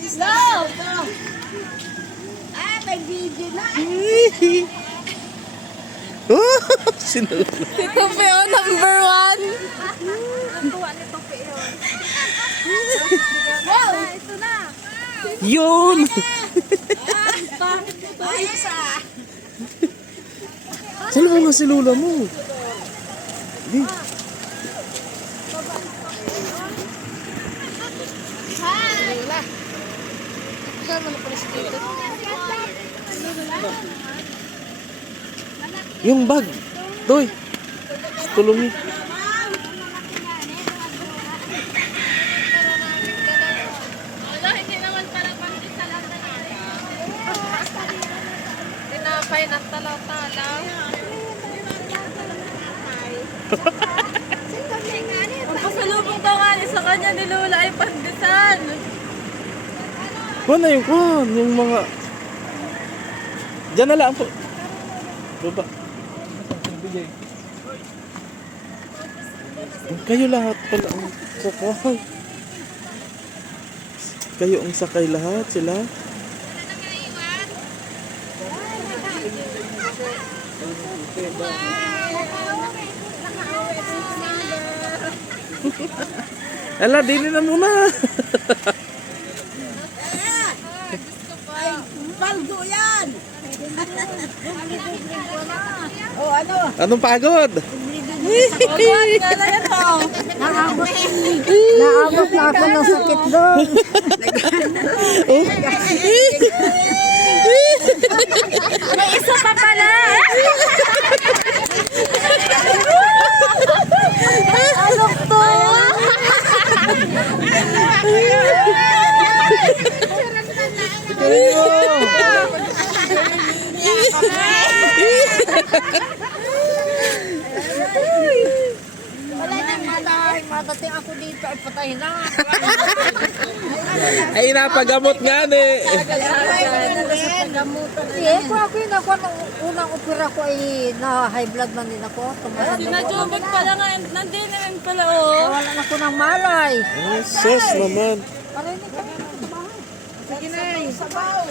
Slow! Ah, may video na. Oh, sinula. Si Tupeo number 1. Natuwa ni Tupeo. Wow! Ito na. Yun! Ayos ah. Saan mo nga silula mo? Di. Hi! Saan mo na pala si Tito? Yung bag. Toy. Tulungi. Wala, hindi naman pala pandisalan na tinapay ng talaw-talaw. Ang pasalubong daw nga sa kanya ni Lola ay pandisan. Kuha na yung kuha. Yung mga... Diyan na lang po. Baba. Kayo lahat pala ang sakay. Kayo ang sakay lahat sila. Ala, dili na muna. Ay, paldo yan. Oh, ano? Anong pagod? Naabot na ako ng sakit doon. May isa pa pala. Alok to. Wala na, madating ako dito ay patay na. Ay, napagamot nga eh. Eh, kung ako yun ako, nung unang opera ko ay na-high blood man din ako. Sinajubag pala nga. Nandun naman pala oh. Wala na ako ng malay. Ay, sus naman. Parinig kami ng bahay. Sige na. Sabaw.